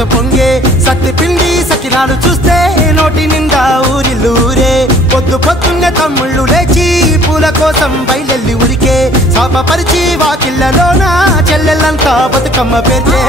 ఆనందంతో పొంగే సత్తి పిండి సకినాలు చూస్తే నోటి నిండా ఊరిల్లూరే పొద్దు పొద్దున్నే తమ్ముళ్ళు లేచి పూల కోసం బయలెల్లి ఉరికే శాపపరిచి వాకిళ్ళలోన చెల్లెళ్ళంతా బతుకమ్మ పేర్చే